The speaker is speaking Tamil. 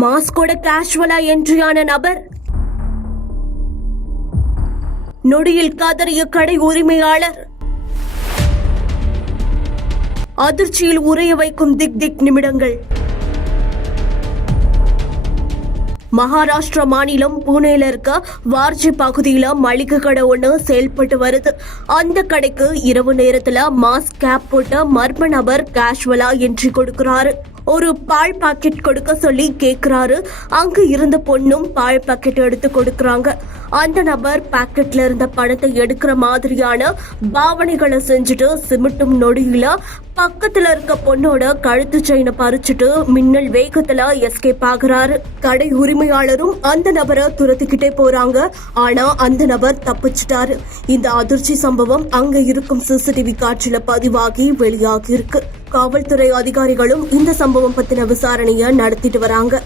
மாஸ்கோட கேஷுவலா என்ட்ரியான நபர். நொடியில் கதறிய கடை உரிமையாளர். அதிர்ச்சியில் உறைய வைக்கும் திக் நிமிடங்கள். மகாராஷ்டிரா மாநிலம் புனேல இருக்க வார்ஜி பகுதியில மளிகை கடை ஒண்ணு செயல்பட்டு வருது. அந்த கடைக்கு இரவு நேரத்துல மாஸ்க் கேப் போட்ட மர்ம நபர் கேஷுவலா என்ட்ரி கொடுக்கிறாரு. ஒரு பால் பாக்கெட் கொடுக்க சொல்லி கேக்குறாரு. அங்கு இருந்த பொண்ணும் பால் பாக்கெட் எடுத்து கொடுக்கறாங்க. அந்த நபர் பாக்கெட்ல இருந்த பணத்தை எடுக்கிற மாதிரியான பாவனைகளை செஞ்சுட்டு சிமிட்டும் நொடியில பக்கத்துல இருக்க பொண்ணோட கழுத்து செயினை பறிச்சுட்டு மின்னல் வேகத்துல எஸ்கேப் ஆகுறாரு. கடை உரிமையாளரும் அந்த நபரை துரத்திக்கிட்டே போறாங்க. ஆனா அந்த நபர் தப்பிச்சிட்டாரு. இந்த அதிர்ச்சி சம்பவம் அங்க இருக்கும் சிசிடிவி காட்சியில பதிவாகி வெளியாகி இருக்கு. காவல்துறை அதிகாரிகளும் இந்த சம்பவம் பத்தின விசாரணையை நடத்திட்டு வராங்க.